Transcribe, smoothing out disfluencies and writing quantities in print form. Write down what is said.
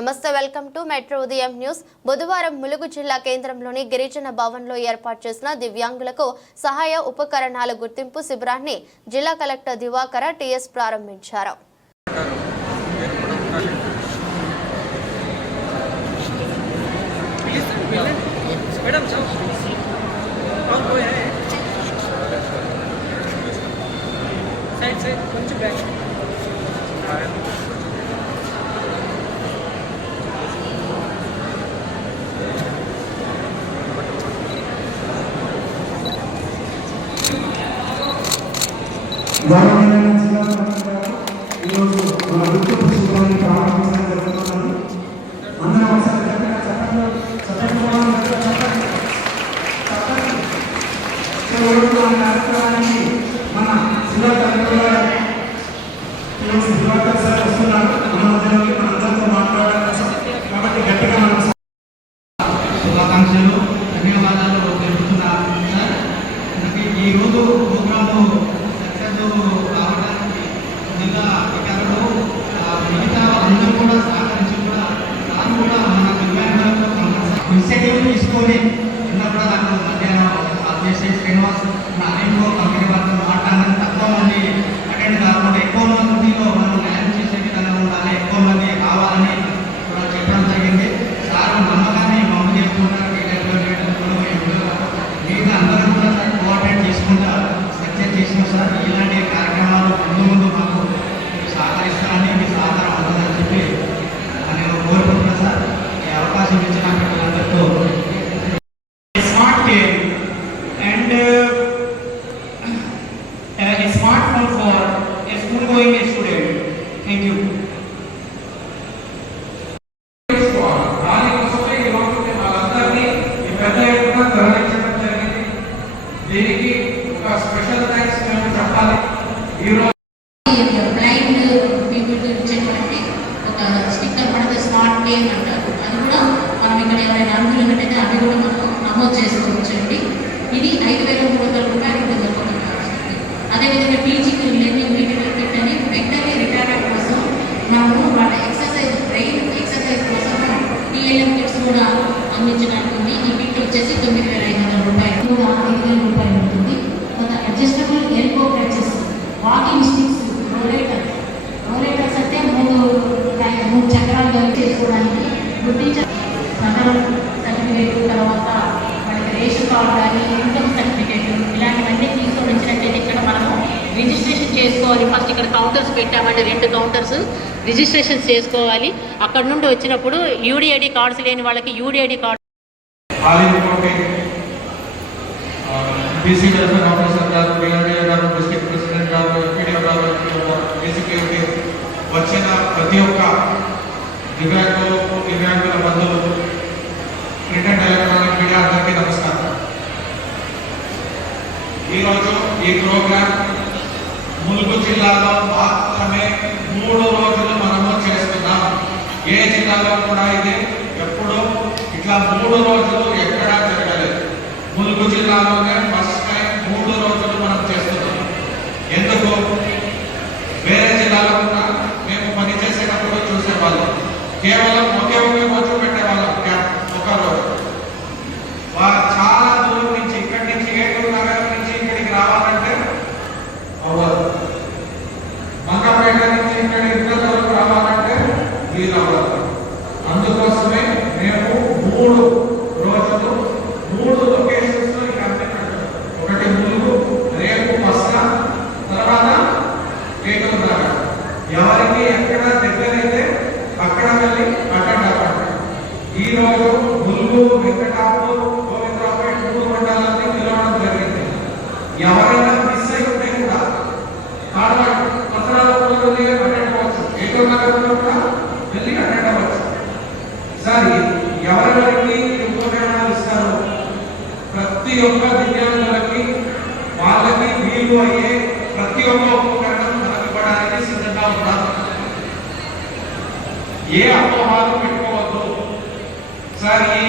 నమస్తే, welcome to metro ఉదయం news. బుధవారం ములుగు జిల్లా కేంద్రంలోని గిరిజన భవన్లో ఏర్పాటు చేసిన దివ్యాంగులకు సహాయ ఉపకరణాల గుర్తింపు శిబిరాన్ని జిల్లా కలెక్టర్ దివాకర టీఎస్ ప్రారంభించారు. శుభాకాంక్షలు, ధన్యవాదాలు తెలుపుతున్నాను సార్. ఈరోజు ప్రోగ్రాము సక్సెస్ కావడానికి నిజంగా అధికారులు మిగతా అందరూ కూడా సహకరించి కూడా తాను కూడా మన దివ్యాంగులకు ఇనిషియేటివ్ తీసుకొని నిన్న కూడా నాకు మధ్యాహ్నం చేసే శ్రీనివాస్ నాదేమో కంపెనీ వాళ్ళతో మాట్లాడాలని తక్కువ మంది అటెండ్ కాకుండా ఎక్కువ మందిలో మనం న్యాయం చేసే విధంగా ఉండాలి, ఎక్కువ మంది కావాలని కూడా చెప్పడం జరిగింది. సార్ నమ్మకాన్ని పంపు చేసుకుంటారు, మిగతా అందరూ కూడా సార్ కోఆర్డినేట్ చేసుకుంటా సక్సెస్ చేసిన సార్. ఇలాంటి కార్యక్రమాలు ముందు ముందు మాకు సహకరిస్తారని మీ సహకారం ఉంటుందని చెప్పి నేను కోరుకుంటున్నాను సార్. ఈ అవకాశం ఇచ్చిన అందరితో smart care and smart phone for school going student. Thank you. దీనికి ఒక స్పెషల్ థ్యాంక్స్ మేము చెప్పాలి. బ్లైండ్ పీపుల్ ఇచ్చేటువంటి ఒక స్టిక్కర్ పడితే స్మార్ట్ కేర్ అంటారు. అది కూడా మనం ఇక్కడ ఎవరైనా అర్హులు ఉన్నట్టయితే అవి కూడా మనం నమోదు చేసుకోవచ్చండి. ఇది 5,300 రూపాయలు ఉంటుంది ఒక్కొక్క కార్యక్రమానికి. అదేవిధంగా టీచింగ్ లెర్నింగ్ మెటీరియల్ కిట్ అని వెంటనే రిటైర్మెంట్ కోసం మనము వాళ్ళ ఎక్సర్సైజ్ బ్రెయిన్ ఎక్సర్సైజ్ కోసం టీఎల్ఎం కిట్స్ కూడా అందించడానికి ఉంది. ఈ కిట్ వచ్చేసి 9,500 రూపాయలు కూడా 5,000 రూపాయలు ఉంటుంది. Adjustable elbow crutches, walking sticks, rollators అంటే మూడు చక్రాలు కలిపి చేసుకోవడానికి గుర్తించే సర్టిఫికేట్, తర్వాత మనకి రేషన్ కార్డు కానీ ఇన్కమ్ సర్టిఫికేట్ ఇలాంటివన్నీ తీసుకొని వచ్చినట్టయితే ఇక్కడ మనము రిజిస్ట్రేషన్ చేసుకోవాలి. ఫస్ట్ ఇక్కడ కౌంటర్స్ పెట్టామంటే 2 కౌంటర్స్ రిజిస్ట్రేషన్ చేసుకోవాలి. అక్కడ నుండి వచ్చినప్పుడు యూడిఐడి కార్డ్స్ లేని వాళ్ళకి UDID card BC development officer గారు, పిఎల్డీఓ గారు, డిస్ట్రిక్ట్ ప్రెసిడెంట్ గారు, ఎంపీడీఓ గారు, బీసీకేకి వచ్చిన ప్రతి ఒక్క దివ్యాంగుల బంధువులు, ప్రింట్ అండ్ ఎలక్ట్రానిక్ మీడియా అందరికీ నమస్కారం. ఈరోజు ఈ ప్రోగ్రామ్ ములుగు జిల్లాలో మాత్రమే 3 రోజులు మనము చేస్తున్నాం. ఏ జిల్లాలో కూడా ఇది ఎప్పుడు ఇట్లా 3 రోజులు ఎక్కడా జరగలేదు. ములుగు జిల్లాలోనే ఫస్ట్ టైం 3 రోజులు మనం చేస్తున్నాం. ఎందుకు? వేరే జిల్లాలో కూడా మేము పని చేసేటప్పుడు చూసేవాళ్ళం, కేవలం ఒకే రోజు పెట్టేవాళ్ళం, ఒక రోజు. చాలా దూరం నుంచి ఇక్కడి నుంచి ఏటూరు నగరం నుంచి ఇక్కడికి రావాలంటే అవ్వదు. మంగపేట నుంచి ఇక్కడికి ఇంతవరకు రావాలంటే వీలు అవ్వదు. అందుకోసమే మేము 3 రోజులు 3 లొకేషన్స్ లో ఇక్కడ పెట్టాం. ఒకటి ములుగు, రేపు పస్కా, తర్వాత ఏటూరు నగరం. ఎవరికి ఎక్కడ దగ్గరైతే అక్కడ వెళ్ళి అటెండ్ అవ్వండి. ఈ రోజు ములుగు, వెంకటాపూర్, గోవిందరావుపేట 3 మండలాన్ని పిలవడం జరిగింది. ఎవరైనా మిస్ అయి ఉంటే కూడా పత్రాల వెళ్ళి అటెండ్ అవ్వచ్చు, ఏటూరు నగరంలో కూడా వెళ్ళి అటెండ్ అవ్వచ్చు. సరే, ఎవరెవరికి ఉపకరణాలు ఇస్తారు? ప్రతి ఒక్క దివ్యాంగులకి వాళ్ళకి వీలు అయ్యే ప్రతి ఒక్క ఉపకరణం మనకు ఇవ్వడానికి సిద్ధంగా ఉన్నాం. ఏ అపోహాలు పెట్టుకోవద్దు సార్. ఈ